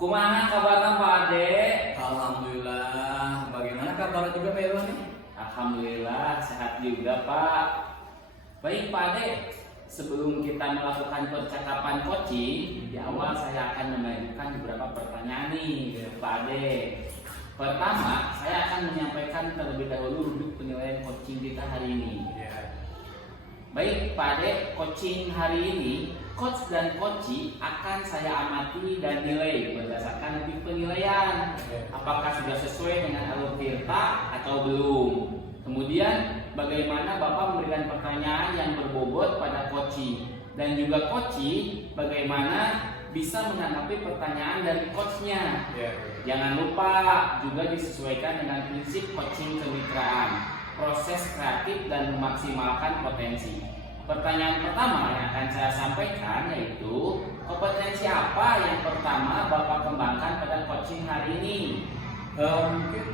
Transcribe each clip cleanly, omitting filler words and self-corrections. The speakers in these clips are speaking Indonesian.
Kumaha kabarna Pak Ade? Alhamdulillah. Bagaimana kabar juga Pak Irwan nih? Alhamdulillah sehat juga Pak. Baik Pak Ade, sebelum kita melakukan percakapan coaching, di awal saya akan mengajukan beberapa pertanyaan nih ke Pak Ade. Pertama, saya akan menyampaikan terlebih dahulu rubrik penilaian coaching kita hari ini. Baik Pak Ade, coaching hari ini, coach dan coachee akan saya amati dan nilai berdasarkan rubrik penilaian. Apakah sudah sesuai dengan alur tirta atau belum? Kemudian bagaimana Bapak memberikan pertanyaan yang berbobot pada coachee, dan juga coachee bagaimana bisa menanggapi pertanyaan dari coachnya. Jangan lupa juga disesuaikan dengan prinsip coaching kemitraan, proses kreatif dan memaksimalkan potensi. Pertanyaan pertama yang akan saya sampaikan yaitu, kompetensi apa yang pertama Bapak kembangkan pada coaching hari ini? Mungkin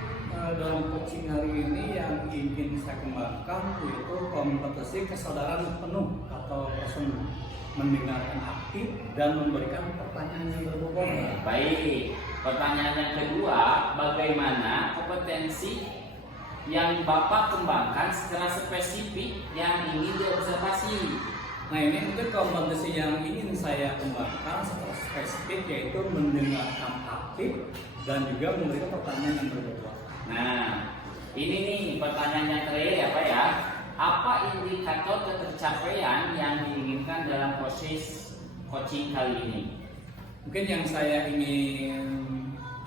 dalam coaching hari ini yang ingin saya kembangkan yaitu kompetensi kesadaran penuh atau personal, mendengarkan aktif dan memberikan pertanyaan yang berbobot. Baik, pertanyaan yang kedua, bagaimana kompetensi yang Bapak kembangkan secara spesifik yang ingin diobservasi? Nah, ini mungkin kompetensi yang ingin saya kembangkan secara spesifik yaitu mendengarkan aktif dan juga memberikan pertanyaan yang berbobot. Nah, ini nih pertanyaan yang terakhir ya Pak ya. Apa indikator ketercapaian yang diinginkan dalam proses coaching kali ini? Mungkin yang saya ingin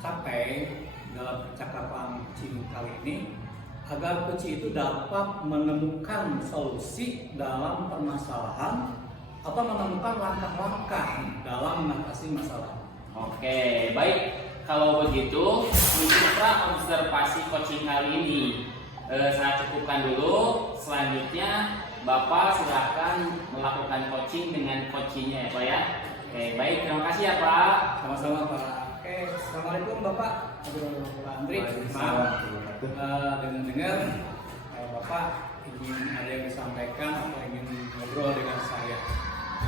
capai dalam percakapan coaching kali ini, agar coach itu dapat menemukan solusi dalam permasalahan atau menemukan langkah-langkah dalam mengatasi masalah. Oke, baik. Kalau begitu, untuk observasi coaching kali ini saya cukupkan dulu. Selanjutnya, Bapak silakan melakukan coaching dengan coachingnya ya Pak ya. Oke, baik. Terima kasih ya Pak. Sama-sama Pak. Oke, assalamualaikum Bapak. Aduh, Pak Andri. Maaf. Dengar-dengar Bapak ingin ada yang disampaikan atau ingin ngobrol dengan saya.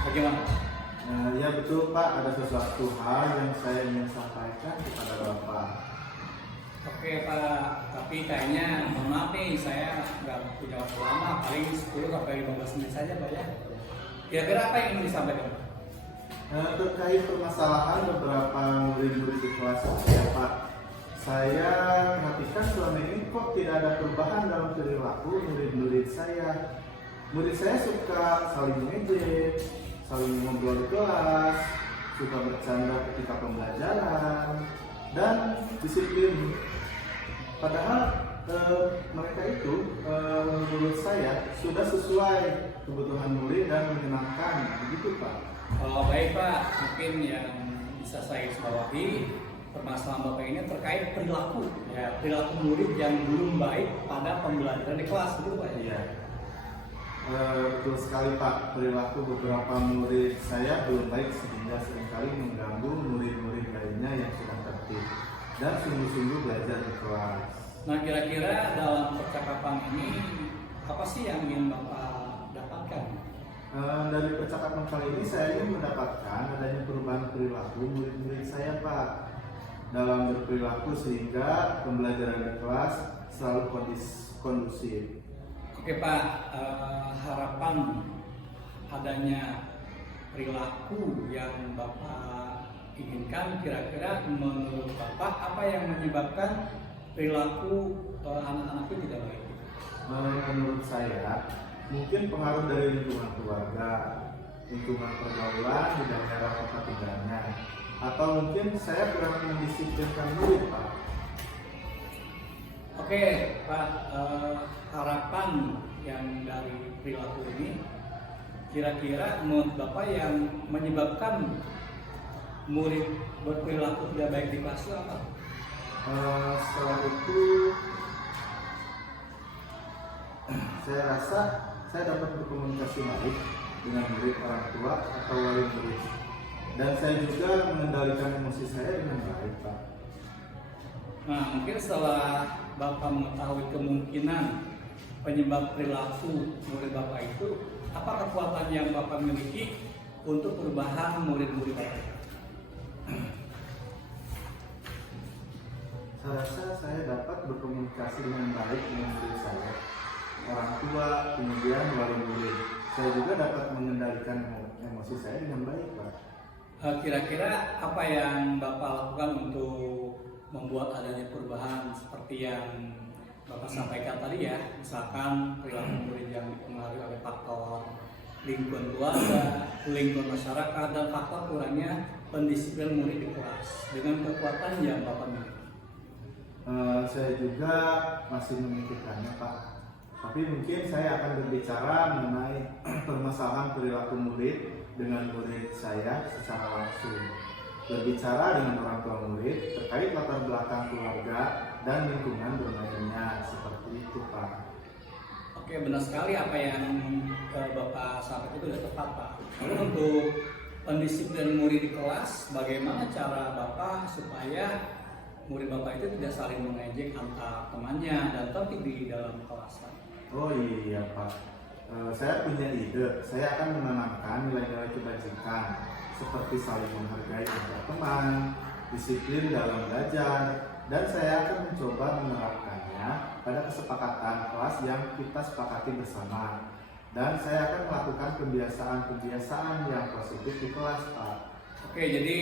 Bagaimana? Ya betul Pak, ada sesuatu hal yang saya ingin sampaikan kepada Bapak. Oke Pak, tapi kayaknya mohon maaf nih, saya nggak punya waktu lama, paling 10 sampai 15 menit saja Pak ya. Kira-kira apa yang ingin disampaikan? Terkait permasalahan beberapa murid-murid di kelas saya Pak, saya perhatikan selama ini kok tidak ada perubahan dalam perilaku murid-murid saya. Murid saya suka saling mengejek, saling ngobrol di kelas, suka bercanda ketika pembelajaran, dan disiplin. Padahal mereka itu menurut saya sudah sesuai kebutuhan murid dan menyenangkan, begitu Pak. Oh baik Pak, mungkin yang bisa saya bawahi permasalahan Bapak ini terkait perilaku, ya perilaku murid yang belum baik pada pembelajaran di kelas, begitu Pak? Iya. Betul sekali Pak, perilaku beberapa murid saya belum baik sehingga seringkali mengganggu murid-murid lainnya yang sedang tertib dan sungguh-sungguh belajar di kelas. Nah kira-kira dalam percakapan ini apa sih yang ingin Bapak dapatkan? Dari percakapan kali ini saya ingin mendapatkan adanya perubahan perilaku murid-murid saya Pak dalam berperilaku sehingga pembelajaran di kelas selalu kondusif. Oke Pak, harapan adanya perilaku yang Bapak inginkan, kira-kira menurut Bapak apa yang menyebabkan perilaku anak-anak itu tidak baik? Menurut saya, mungkin pengaruh dari lingkungan keluarga, lingkungan pergaulan di daerah tempat tinggalnya, atau mungkin saya kurang mendisiplinkan murid Pak. Oke Pak, harapan yang dari perilaku ini kira-kira menurut Bapak yang menyebabkan murid berperilaku tidak baik di kelas itu apa? Setelah itu saya rasa saya dapat berkomunikasi baik dengan murid, orang tua atau wali murid, dan saya juga mengendalikan emosi saya dengan baik Pak. Nah mungkin setelah Bapak mengetahui kemungkinan penyebab perilaku murid Bapak itu, apa kekuatan yang Bapak miliki untuk perubahan murid-murid Bapak? Saya rasa saya dapat berkomunikasi dengan baik dengan murid saya, orang tua, kemudian wali murid. Saya juga dapat mengendalikan emosi saya dengan baik, Pak. Kira-kira apa yang Bapak lakukan untuk membuat adanya perubahan seperti yang Bapak sampaikan tadi ya, misalkan perilaku murid yang dipengaruhi oleh faktor lingkungan keluarga, lingkungan masyarakat, dan faktor kurangnya pendisiplinan murid di kelas dengan kekuatan yang Bapak miliki. Saya juga masih memikirkannya, Pak. Tapi mungkin saya akan berbicara mengenai permasalahan perilaku murid dengan murid saya secara langsung. Berbicara dengan orang tua murid terkait latar belakang keluarga dan lingkungan bermainnya, seperti itu, Pak. Oke, benar sekali apa yang Bapak sampaikan itu sudah tepat, Pak. Lalu untuk pendisiplinan murid di kelas, bagaimana cara Bapak supaya murid Bapak itu tidak saling mengejek antar temannya dan tertib di dalam kelas? Oh iya, Pak. Saya punya ide. Saya akan menanamkan nilai-nilai kebajikan seperti saling menghargai antar teman, disiplin dalam belajar, dan saya akan mencoba menerapkannya pada kesepakatan kelas yang kita sepakati bersama. Dan saya akan melakukan kebiasaan-kebiasaan yang positif di kelas, Pak. Oke, jadi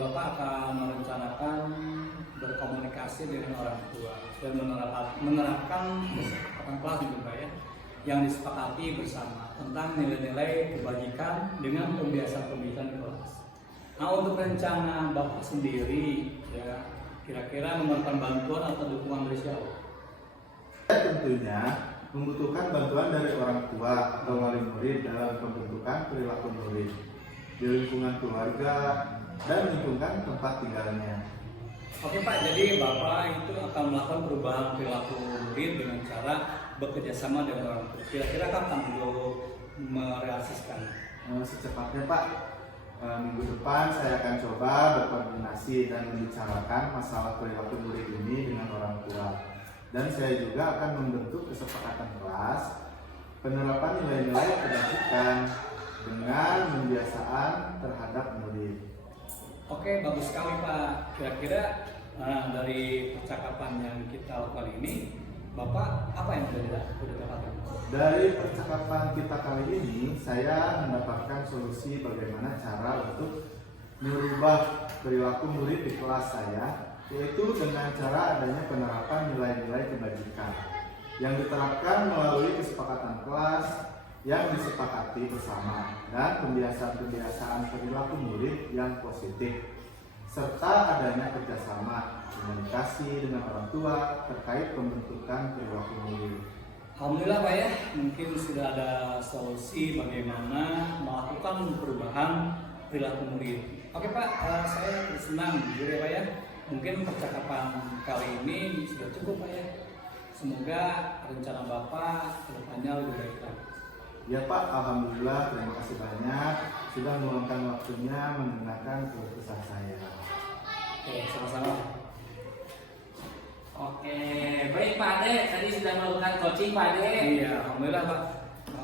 Bapak akan merencanakan berkomunikasi dengan orang tua dan menerapkan kesepakatan kelas juga ya, yang disepakati bersama tentang nilai-nilai kebajikan dengan kebiasaan-kebiasaan di kelas. Nah, untuk rencana Bapak sendiri ya, kira-kira memerlukan bantuan atau dukungan dari siapa? Saya tentunya membutuhkan bantuan dari orang tua atau wali murid dalam pembentukan perilaku murid di lingkungan keluarga dan lingkungan tempat tinggalnya. Oke Pak, jadi Bapak itu akan melakukan perubahan perilaku murid dengan cara bekerja sama dengan orang tua. Kira-kira kapan untuk merealisasikan? Secepatnya, Pak. Minggu depan saya akan coba berkoordinasi dan membicarakan masalah perilaku murid ini dengan orang tua. Dan saya juga akan membentuk kesepakatan kelas penerapan nilai-nilai kebajikan dengan pembiasaan terhadap murid. Oke, bagus sekali Pak. Kira-kira dari percakapan yang kita lakukan ini, Bapak apa yang sudah dapatkan? Dari percakapan kita kali ini, saya mendapatkan solusi bagaimana cara untuk merubah perilaku murid di kelas saya, yaitu dengan cara adanya penerapan nilai-nilai kebajikan yang diterapkan melalui kesepakatan kelas yang disepakati bersama dan kebiasaan-kebiasaan perilaku murid yang positif, serta adanya kerjasama komunikasi dengan orang tua terkait pembentukan perilaku murid. Alhamdulillah Pak ya, mungkin sudah ada solusi bagaimana melakukan perubahan perilaku murid. Oke Pak, saya senang jujur ya Pak ya. Mungkin percakapan kali ini sudah cukup Pak ya. Semoga rencana Bapak kedepannya lebih baik lagi. Ya Pak, Alhamdulillah, terima kasih banyak sudah meluangkan waktunya mendengarkan keluh kesah saya. Oke, sama-sama. Oke, baik Pak Ade, tadi sudah melakukan coaching Pak Ade. Iya, Alhamdulillah Pak.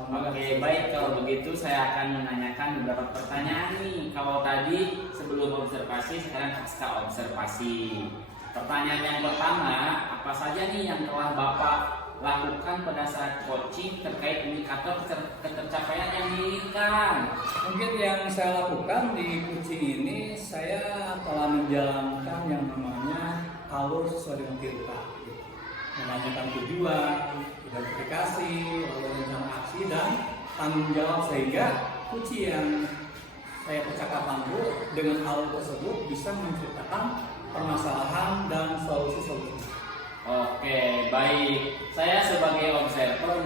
Oke, baik, kalau begitu saya akan menanyakan beberapa pertanyaan nih. Kalau tadi sebelum observasi, sekarang pasca observasi. Pertanyaan yang pertama, apa saja nih yang telah Bapak lakukan pada saat coaching terkait indikator ketercapaian yang diinginkan? Mungkin yang saya lakukan di coaching ini, saya telah menjalankan yang namanya alur sesuai dengan tirta, menanyakan tujuan, identifikasi, lalu rencana aksi dan tanggung jawab, sehingga kunci yang saya percakapan itu dengan alur tersebut bisa menceritakan permasalahan dan solusi-solusi. Oke, baik. Saya sebagai observer,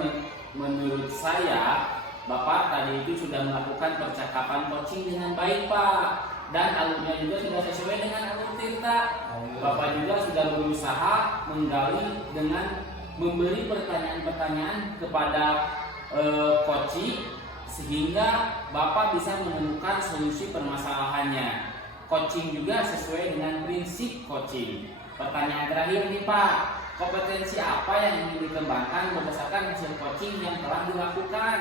menurut saya Bapak tadi itu sudah melakukan percakapan coaching dengan baik Pak, dan alurnya juga sudah sesuai dengan alur tirta. Bapak juga sudah berusaha menggali dengan memberi pertanyaan-pertanyaan kepada coaching sehingga Bapak bisa menemukan solusi permasalahannya. Coaching juga sesuai dengan prinsip coaching. Pertanyaan terakhir nih Pak, kompetensi apa yang ingin dikembangkan berdasarkan hasil coaching yang telah dilakukan?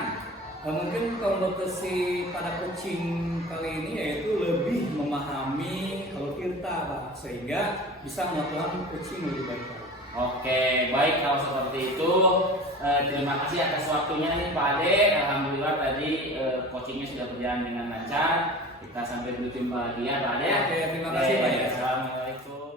Mungkin kompetisi pada coaching kali ini yaitu lebih memahami kalau tirta Pak, sehingga bisa melakukan coaching lebih baik. Oke, baik kalau seperti itu. Terima kasih atas waktunya nih Pak Ade. Alhamdulillah tadi coachingnya sudah berjalan dengan lancar. Kita sampai berjumpa lagi ya Pak Ade. Oke, terima kasih Pak ya. Assalamualaikum.